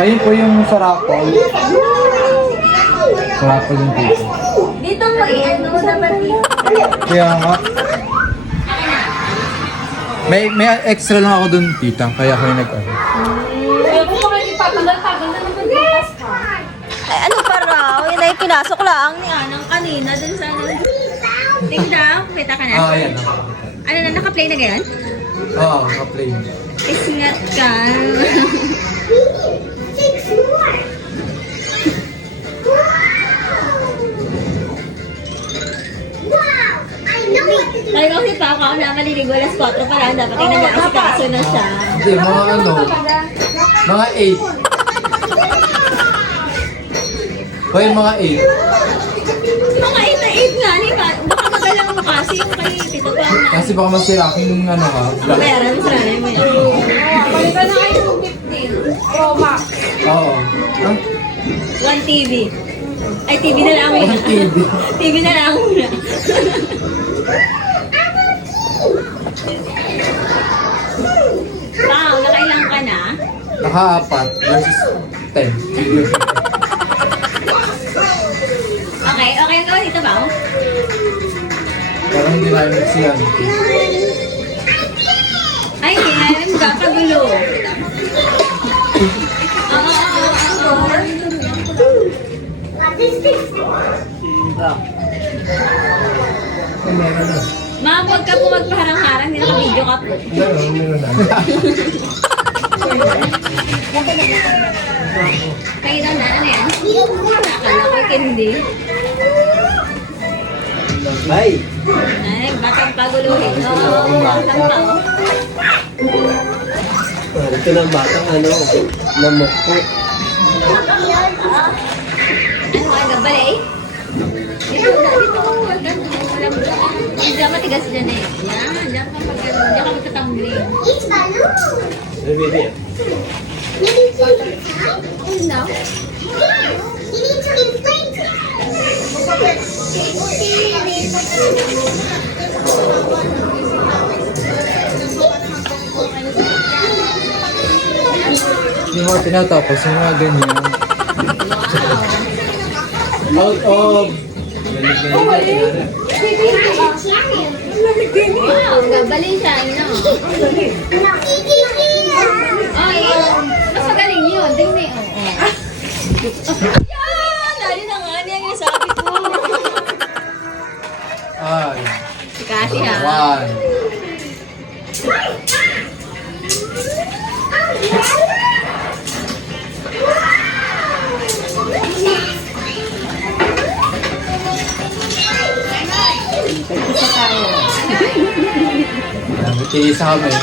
Ayun po yung sarapol. Sarapol yung dito. Dito mo i-ano dapat dito. Kaya nga. May extra lang ako dun, tita. Kaya ako yung nag-ano. Kaya kung mga ipatagal-tagal na naman bukas ka. Ay, ano pa raw? Yun ay pinasok lang ni Anang kanina dun sa... Tingnan, kita ka na. Ayan. Ano na, naka-play na ganyan? Oo, naka-play. Isngat ka. Sabi ko si Papa, ako na maliligo alas 4 pa lang. Dapat ay nag-aasikaso na siya. Hindi, mga ano, mga 8. Hoy, mga 8. Mga 8 na 8 nga, ni pa. Baka magalang mo kasi yung kay Tito pa na. Kasi baka masira aking ano ha, vlog. Bayaran mo sa nanay mo yan. Balikan na kayo ng 15. Pro Max. Oo. Huh? 1 TV. Ay, TV na lang muna. 1 TV. TV na lang muna. Wow, nakailang ka na? Naka-4 versus 10. Okay, okay ka dito ba? Parang hindi na yung siya. Ay, hindi na magkakagulo. Oo. Meron na. Ma'am, huwag ka po magpaharang-harang. Hindi naka-video ka po. Meron na. Kayo daw na, ano yan? Akala ko hindi. Bye. Ay, batang paguluhin. Oo, batang pa, oh. Ito na ang batang ano, lamok po. Ano ka, gabalay? Dito na, dito. Hindi ka matigas dyan eh. Yan, dyan ka pag-ano. Dyan ka magtatambling. Ay, baby. No? Yung mga tinatapos, yung mga ganyan. Out of... Wow, gabalay siya. Ino. Ay, mas magaling yun. Tingnan. Yan! Dali na nga niya yung sabi ko. Ay. Si Kasi ha. 1. Isa kami.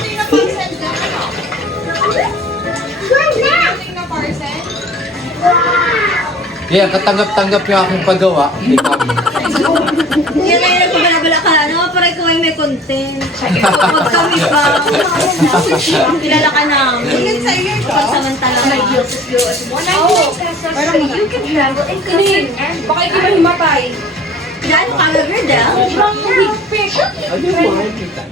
Yeah, katanggap-tanggap yung aking paggawa. Hindi kami. Yan ay nagpabala-bala ka. Ano, parang ikaw ay may content. Huwag kami pa. Kilala ka namin. Pagsamantala ka. Parang you can travel and clean. Baka ikaw ba himatay? Gaano ka Gardel? Sobrang higpit. Ano yung mga kita?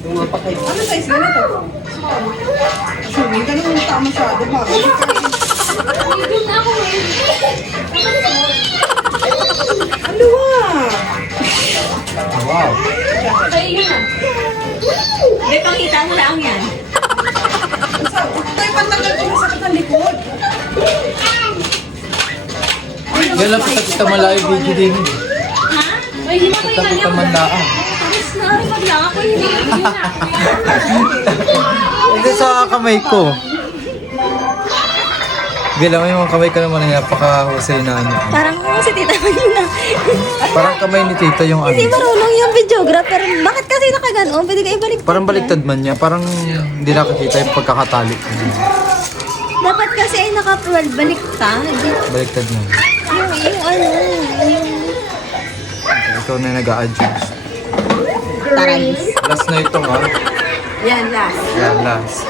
Yung mga pakay. Ano size na to? Swimming ka naman tama masyado ba? Medium na ako eh. Ano ah? Wow. Kaya yun na. May pangita mo lang yan. Tayo pantagal ko masakit ang likod. Yan lang kita malayo video din. Ha? Ay, himatay Kita na niya. mandaan. Tapos na rin maglang ako yun. Hindi sa kamay ko. Gila mo yung kamay ko naman ay napakahusay na ano. Parang si Tita Manina. Parang kamay ni tita yung ano. Hindi marunong yung videographer. Bakit kasi nakaganon? Pwede ka ibalik. Parang baliktad man niya. Parang hindi nakakita yung pagkakatali. Dapat kasi ay naka-12 baliktad. Baliktad mo. Yung ano, yung... Ikaw na nag-a-adjust. Taray. Last na ito ha. Yan, last. Yan, last.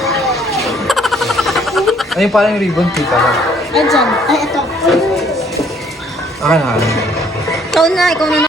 Ayun parang yung ribbon tita. Ay, dyan. Ay, ito. Ah, na. Ikaw na, ikaw na